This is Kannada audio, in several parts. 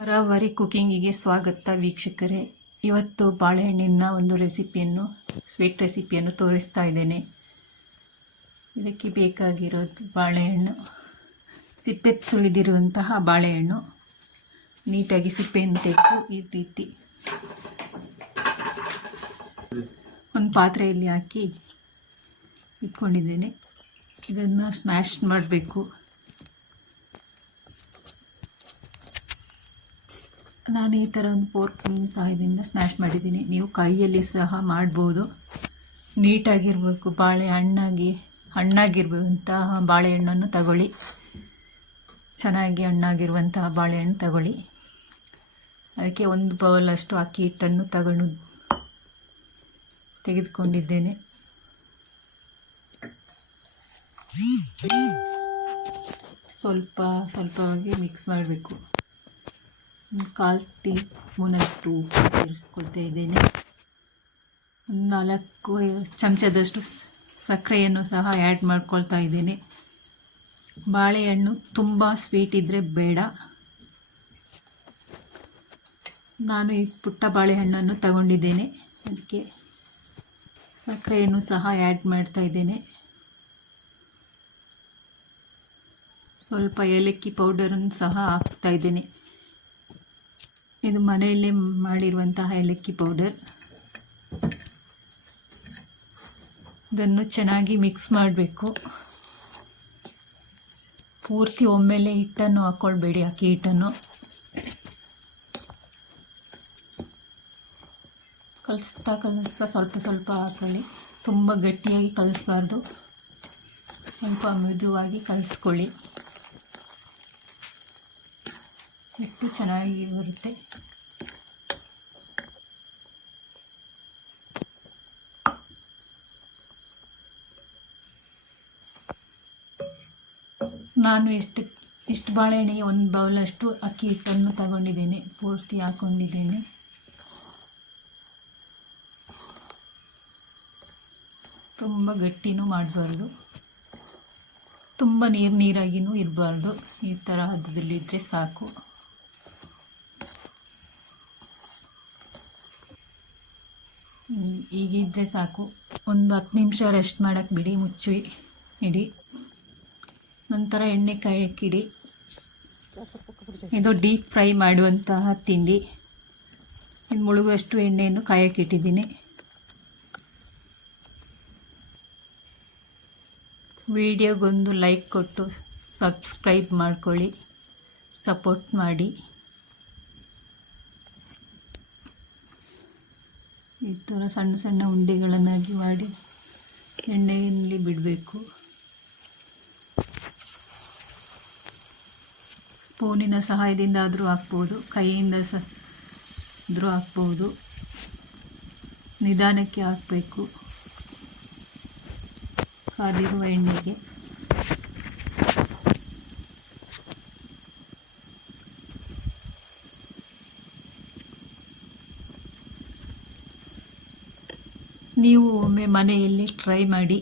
ತರಾವರಿ ಕುಕಿಂಗಿಗೆ ಸ್ವಾಗತ ವೀಕ್ಷಕರೇ. ಇವತ್ತು ಬಾಳೆಹಣ್ಣಿನ ಒಂದು ಸ್ವೀಟ್ ರೆಸಿಪಿಯನ್ನು ತೋರಿಸ್ತಾ ಇದ್ದೇನೆ. ಇದಕ್ಕೆ ಬೇಕಾಗಿರೋದು ಬಾಳೆಹಣ್ಣು, ಸಿಪ್ಪೆ ಸುಲಿದಿರುವಂತಹ ಬಾಳೆಹಣ್ಣು. ನೀಟಾಗಿ ಸಿಪ್ಪೆಯನ್ನು ತೆಗೆದು ಈ ರೀತಿ ಒಂದು ಪಾತ್ರೆಯಲ್ಲಿ ಹಾಕಿ ಇಟ್ಕೊಂಡಿದ್ದೇನೆ. ಇದನ್ನು ಸ್ಮ್ಯಾಶ್ ಮಾಡಬೇಕು. ನಾನು ಈ ಥರ ಒಂದು ಫೋರ್ಕಿನ ಸಹಾಯದಿಂದ ಸ್ಮ್ಯಾಶ್ ಮಾಡಿದ್ದೀನಿ. ನೀವು ಕೈಯಲ್ಲಿ ಸಹ ಮಾಡ್ಬೋದು. ನೀಟಾಗಿರಬೇಕು, ಹಣ್ಣಾಗಿರುವಂತಹ ಬಾಳೆಹಣ್ಣನ್ನು ತಗೊಳ್ಳಿ. ಚೆನ್ನಾಗಿ ಹಣ್ಣಾಗಿರುವಂತಹ ಬಾಳೆಹಣ್ಣು ತಗೊಳ್ಳಿ. ಅದಕ್ಕೆ ಒಂದು ಬೌಲಷ್ಟು ಅಕ್ಕಿ ಹಿಟ್ಟನ್ನು ತೆಗೆದುಕೊಂಡಿದ್ದೇನೆ. ಸ್ವಲ್ಪವಾಗಿ ಮಿಕ್ಸ್ ಮಾಡಬೇಕು. 1/4 ಟೀ ಸ್ಪೂನಷ್ಟು ಉಪ್ಪು ಸೇರಿಸ್ಕೊಳ್ತಾ ಇದ್ದೇನೆ. 4 ಚಮಚದಷ್ಟು ಸಕ್ಕರೆಯನ್ನು ಸಹ ಆ್ಯಡ್ ಮಾಡ್ಕೊಳ್ತಾ ಇದ್ದೇನೆ. ಬಾಳೆಹಣ್ಣು ತುಂಬ ಸ್ವೀಟ್ ಇದ್ದರೆ ಬೇಡ. ನಾನು ಈ ಪುಟ್ಟ ಬಾಳೆಹಣ್ಣನ್ನು ತಗೊಂಡಿದ್ದೇನೆ. ಅದಕ್ಕೆ ಸಕ್ಕರೆಯನ್ನು ಸಹ ಆ್ಯಡ್ ಮಾಡ್ತಾ ಇದ್ದೇನೆ. ಸ್ವಲ್ಪ ಏಲಕ್ಕಿ ಪೌಡರನ್ನು ಸಹ ಹಾಕ್ತಾ ಇದ್ದೇನೆ. ಇದು ಮನೆಯಲ್ಲೇ ಮಾಡಿರುವಂತಹ ಏಲಕ್ಕಿ ಪೌಡರ್. ಇದನ್ನು ಚೆನ್ನಾಗಿ ಮಿಕ್ಸ್ ಮಾಡಬೇಕು. ಪೂರ್ತಿ ಒಮ್ಮೆಲೆ ಹಿಟ್ಟನ್ನು ಹಾಕ್ಕೊಳ್ಬೇಡಿ, ಅಕ್ಕಿ ಹಿಟ್ಟನ್ನು. ಕಲಿಸ್ತಾ ಸ್ವಲ್ಪ ಹಾಕೊಳ್ಳಿ. ತುಂಬ ಗಟ್ಟಿಯಾಗಿ ಕಲಿಸ್ಬಾರ್ದು, ಸ್ವಲ್ಪ ಮೃದುವಾಗಿ ಕಲಿಸ್ಕೊಳ್ಳಿ. ಹಿಟ್ಟು ಚೆನ್ನಾಗಿ ಬರುತ್ತೆ. ನಾನು ಇಷ್ಟು ಬಾಳೆಹಣ್ಣಿಗೆ 1 ಬೌಲಷ್ಟು ಅಕ್ಕಿ ಹಿಟ್ಟನ್ನು ತಗೊಂಡಿದ್ದೇನೆ. ಪೂರ್ತಿ ಹಾಕ್ಕೊಂಡಿದ್ದೇನೆ. ತುಂಬ ಗಟ್ಟಿನೂ ಮಾಡಬಾರ್ದು, ತುಂಬ ನೀರಾಗಿನೂ ಇರಬಾರ್ದು. ಈ ಥರ ಹದದಲ್ಲಿದ್ದರೆ ಸಾಕು. ಹೀಗಿದ್ದರೆ ಸಾಕು. ಒಂದು 10 ನಿಮಿಷ ರೆಸ್ಟ್ ಮಾಡೋಕ್ಕೆ ಬಿಡಿ, ಮುಚ್ಚಿ ಇಡಿ. ನಂತರ ಎಣ್ಣೆ ಕಾಯಕ್ಕಿಡಿ. ಇದು ಡೀಪ್ ಫ್ರೈ ಮಾಡುವಂತಹ ತಿಂಡಿ. ಇದು ಮುಳುಗುವಷ್ಟು ಎಣ್ಣೆಯನ್ನು ಕಾಯಕ್ಕಿಟ್ಟಿದ್ದೀನಿ. ವಿಡಿಯೋಗೊಂದು ಲೈಕ್ ಕೊಟ್ಟು ಸಬ್ಸ್ಕ್ರೈಬ್ ಮಾಡ್ಕೊಳ್ಳಿ, ಸಪೋರ್ಟ್ ಮಾಡಿ. ಈ ಥರ ಸಣ್ಣ ಸಣ್ಣ ಉಂಡೆಗಳನ್ನಾಗಿ ಮಾಡಿ ಎಣ್ಣೆಯಲ್ಲಿ ಬಿಡಬೇಕು. ಸ್ಪೂನಿನ ಸಹಾಯದಿಂದ ಆದರೂ ಹಾಕ್ಬೋದು, ಕೈಯಿಂದ ಆದರೂ ಹಾಕ್ಬೋದು. ನಿಧಾನಕ್ಕೆ ಹಾಕಬೇಕು ಕಾದಿರುವ ಎಣ್ಣೆಗೆ. ನೀವು ಒಮ್ಮೆ ಮನೆಯಲ್ಲಿ ಟ್ರೈ ಮಾಡಿ.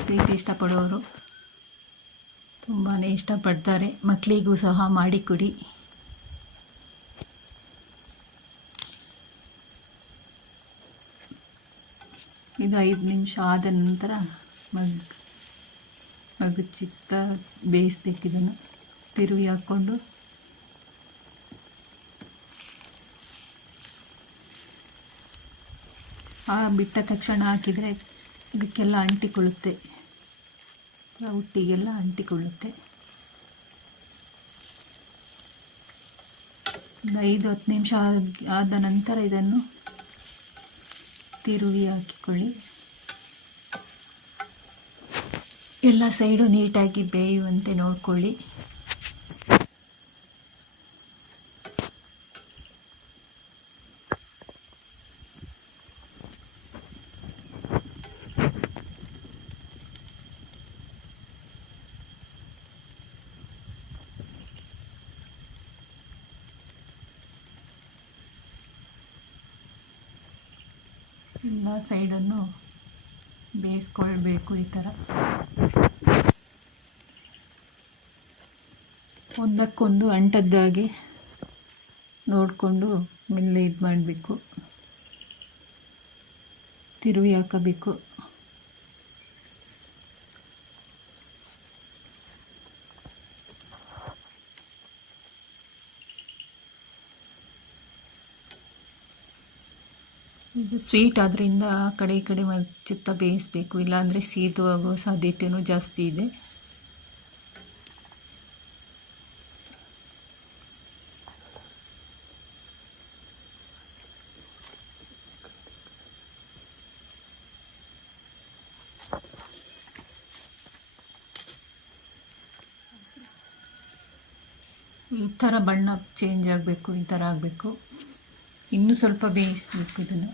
ಸ್ವೀಟ್ ಇಷ್ಟಪಡೋರು ತುಂಬಾ ಇಷ್ಟಪಡ್ತಾರೆ. ಮಕ್ಕಳಿಗೂ ಸಹ ಮಾಡಿಕೊಡಿ. ಇದು 5 ನಿಮಿಷ ಆದ ನಂತರ ಮಗುಚಿತ್ತ ಬೇಯಿಸ್ಬೇಕು. ಇದನ್ನು ತಿರುವಿ ಹಾಕ್ಕೊಂಡು ಬಿಟ್ಟ ತಕ್ಷಣ ಹಾಕಿದರೆ ಇದಕ್ಕೆಲ್ಲ ಅಂಟಿಕೊಳ್ಳುತ್ತೆ, ಹುಟ್ಟಿಗೆಲ್ಲ ಅಂಟಿಕೊಳ್ಳುತ್ತೆ. 5-10 ನಿಮಿಷ ಆದ ನಂತರ ಇದನ್ನು ತಿರುವಿ ಹಾಕಿಕೊಳ್ಳಿ. ಎಲ್ಲ ಸೈಡು ನೀಟಾಗಿ ಬೇಯುವಂತೆ ನೋಡಿಕೊಳ್ಳಿ. ಎಲ್ಲ ಸೈಡನ್ನು ಬೇಯಿಸ್ಕೊಳ್ಬೇಕು. ಈ ಥರ ಒಂದಕ್ಕೊಂದು ಅಂಟದ್ದಾಗೆ ನೋಡಿಕೊಂಡು ಮೆಲ್ಲ ಇದು ಮಾಡಬೇಕು, ತಿರುವಿ ಹಾಕಬೇಕು. ಇದು ಸ್ವೀಟ್ ಆದ್ದರಿಂದ ಆ ಕಡೆ ಈ ಕಡೆ ಚಿತ್ತ ಬೇಯಿಸಬೇಕು, ಇಲ್ಲಾಂದರೆ ಸೀದು ಆಗೋ ಸಾಧ್ಯತೆಯೂ ಜಾಸ್ತಿ ಇದೆ. ಈ ಥರ ಬಣ್ಣ ಚೇಂಜ್ ಆಗಬೇಕು, ಈ ಥರ ಆಗಬೇಕು. ಇನ್ನೂ ಸ್ವಲ್ಪ ಬೇಯಿಸಬೇಕು ಇದನ್ನು.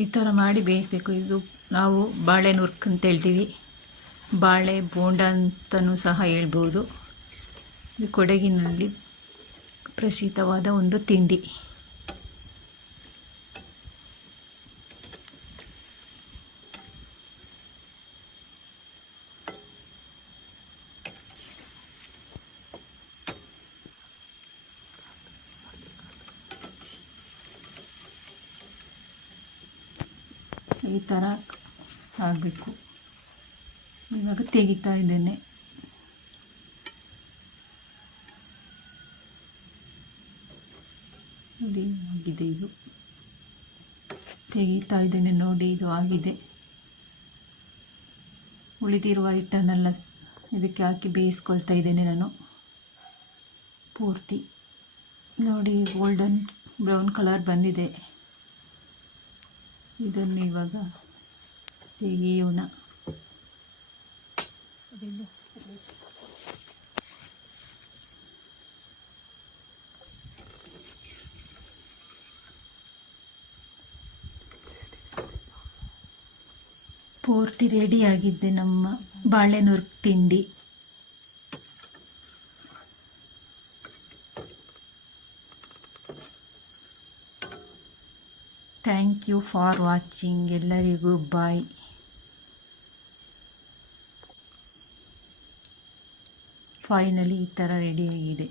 ಈ ಥರ ಮಾಡಿ ಬೇಯಿಸಬೇಕು. ಇದು ನಾವು ಬಾಳೆ ನುರ್ಕ್ ಅಂತ ಹೇಳ್ತೀವಿ, ಬಾಳೆ ಬೋಂಡ ಅಂತಲೂ ಸಹ ಹೇಳ್ಬೋದು. ಇದು ಕೊಡಗಿನಲ್ಲಿ ಪ್ರಸಿದ್ಧವಾದ ಒಂದು ತಿಂಡಿ. ಈ ಥರ ಆಗಬೇಕು. ಇವಾಗ ತೆಗಿತಾ ಇದ್ದೇನೆ. ನೋಡಿ ಆಗಿದೆ, ಇದು ತೆಗಿತಾ ಇದ್ದೇನೆ. ನೋಡಿ ಇದು ಆಗಿದೆ. ಉಳಿದಿರುವ ಹಿಟ್ಟನ್ನೆಲ್ಲ ಇದಕ್ಕೆ ಹಾಕಿ ಬೇಯಿಸ್ಕೊಳ್ತಾ ಇದ್ದೇನೆ ನಾನು ಪೂರ್ತಿ. ನೋಡಿ ಗೋಲ್ಡನ್ ಬ್ರೌನ್ ಕಲರ್ ಬಂದಿದೆ. ಇದನ್ನು ಇವಾಗ ತೆಗೆಯೋಣ. ಪೂರ್ತಿ ರೆಡಿಯಾಗಿದ್ದೆ ನಮ್ಮ ಬಾಳೆ ನುರ್ಕ್ ತಿಂಡಿ. Thank you for watching. ಎಲ್ಲರಿಗೂ ಬಾಯ್. ಫೈನಲಿ ಈ ಥರ ರೆಡಿಯಾಗಿದೆ.